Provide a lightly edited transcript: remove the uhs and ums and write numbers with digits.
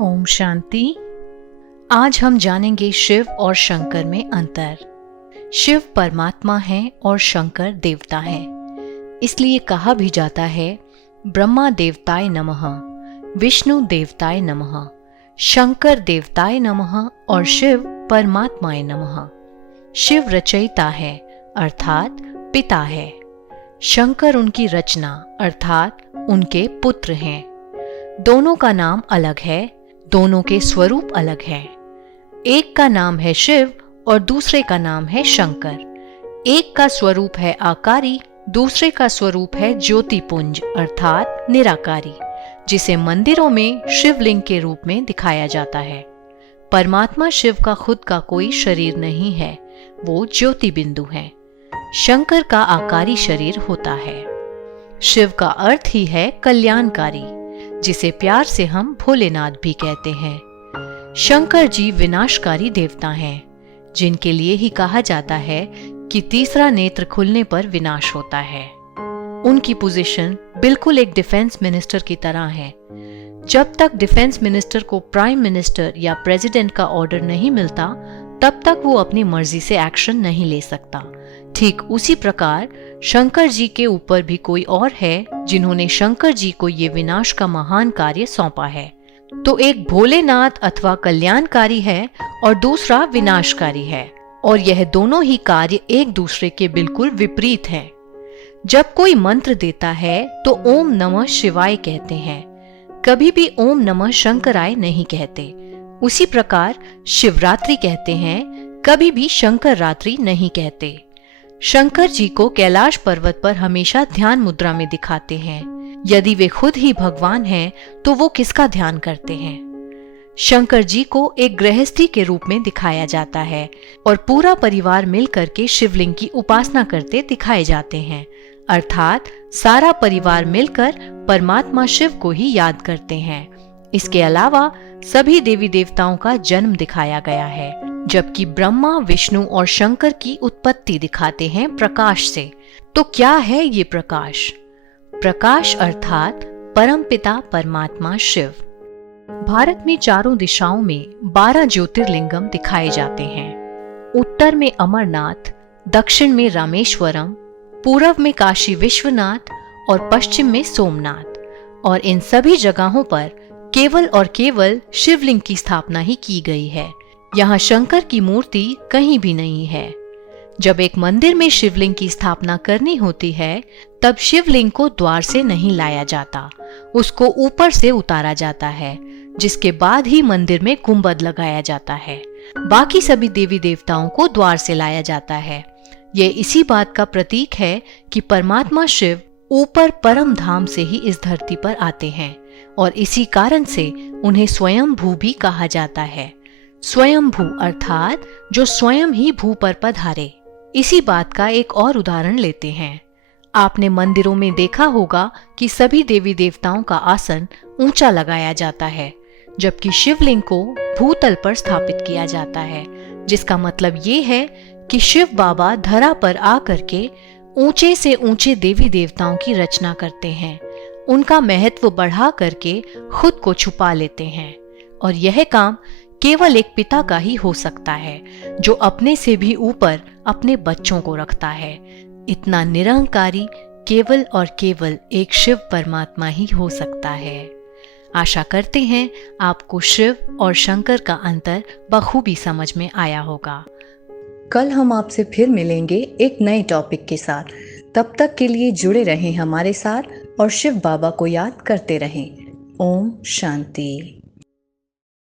ओम शांति। आज हम जानेंगे शिव और शंकर में अंतर। शिव परमात्मा है और शंकर देवता है। इसलिए कहा भी जाता है ब्रह्मा देवताय नमः, विष्णु देवताय नमः, शंकर देवताय नमः और शिव परमात्माय नमः। शिव रचयिता है अर्थात पिता है। शंकर उनकी रचना अर्थात उनके पुत्र हैं। दोनों का नाम अलग है, दोनों के स्वरूप अलग हैं। एक का नाम है शिव और दूसरे का नाम है शंकर। एक का स्वरूप है आकारी, दूसरे का स्वरूप है ज्योतिपुंज अर्थात निराकारी, जिसे मंदिरों में शिवलिंग के रूप में दिखाया जाता है। परमात्मा शिव का खुद का कोई शरीर नहीं है, वो ज्योति बिंदु है। शंकर का आकारी शरीर होता है। शिव का अर्थ ही है कल्याणकारी, जिसे प्यार से हम भोलेनाथ भी कहते हैं। शंकर जी विनाशकारी देवता हैं, जिनके लिए ही कहा जाता है कि तीसरा नेत्र खुलने पर विनाश होता है। उनकी पोजीशन बिल्कुल एक डिफेंस मिनिस्टर की तरह है। जब तक डिफेंस मिनिस्टर को प्राइम मिनिस्टर या प्रेसिडेंट का ऑर्डर नहीं मिलता, तब तक वो अपनी मर्जी से एक्शन नहीं ले सकता। ठीक उसी प्रकार शंकर जी के ऊपर भी कोई और है जिन्होंने शंकर जी को ये विनाश का महान कार्य सौंपा है। तो एक भोलेनाथ अथवा कल्याणकारी है और दूसरा विनाशकारी है, और यह दोनों ही कार्य एक दूसरे के बिल्कुल विपरीत हैं। जब कोई मंत्र देता है तो ओम नमः शिवाय कहते हैं, कभी भी ओम नमः शंकराय नहीं कहते। उसी प्रकार शिवरात्रि कहते हैं, कभी भी शंकर रात्रि नहीं कहते। शंकर जी को कैलाश पर्वत पर हमेशा ध्यान मुद्रा में दिखाते हैं। यदि वे खुद ही भगवान हैं तो वो किसका ध्यान करते हैं? शंकर जी को एक गृहस्थी के रूप में दिखाया जाता है और पूरा परिवार मिलकर के शिवलिंग की उपासना करते दिखाए जाते हैं, अर्थात सारा परिवार मिलकर परमात्मा शिव को ही याद करते हैं। इसके अलावा सभी देवी देवताओं का जन्म दिखाया गया है, जबकि ब्रह्मा, विष्णु और शंकर की उत्पत्ति दिखाते हैं प्रकाश से। तो क्या है ये प्रकाश? प्रकाश अर्थात परमपिता परमात्मा शिव। भारत में चारों दिशाओं में 12 ज्योतिर्लिंगम दिखाए जाते हैं। उत्तर में अमरनाथ, दक्षिण में रामेश्वरम, पूर्व में काशी विश्वनाथ और पश्चिम में सोमनाथ। और इन सभी जगहों पर केवल और केवल शिवलिंग की स्थापना ही की गई है। यहाँ शंकर की मूर्ति कहीं भी नहीं है। जब एक मंदिर में शिवलिंग की स्थापना करनी होती है, तब शिवलिंग को द्वार से नहीं लाया जाता, उसको ऊपर से उतारा जाता है, जिसके बाद ही मंदिर में गुंबद लगाया जाता है। बाकी सभी देवी देवताओं को द्वार से लाया जाता है। ये इसी बात का प्रतीक है कि परमात्मा शिव ऊपर परम धाम से ही इस धरती पर आते हैं, और इसी कारण से उन्हें स्वयंभू भी कहा जाता है। स्वयंभू अर्थात जो स्वयं ही भू पर पधारे। इसी बात का एक और उदाहरण लेते हैं। आपने मंदिरों में देखा होगा कि सभी देवी देवताओं का आसन ऊंचा लगाया जाता है, जबकि शिवलिंग को भूतल पर स्थापित किया जाता है, जिसका मतलब ये है कि शिव बाबा धरा पर आकर के ऊंचे से ऊंचे देवी देवताओं की रचना करते हैं, उनका महत्व बढ़ा करके खुद को छुपा लेते हैं। और यह काम केवल एक पिता का ही हो सकता है, जो अपने से भी ऊपर अपने बच्चों को रखता है। इतना निरंकारी केवल और केवल एक शिव परमात्मा ही हो सकता है। आशा करते हैं आपको शिव और शंकर का अंतर बखूबी समझ में आया होगा। कल हम आपसे फिर मिलेंगे एक नए टॉपिक के साथ। तब तक के लिए जुड़े रहें हमारे साथ और शिव बाबा को याद करते रहें। ओम शांति।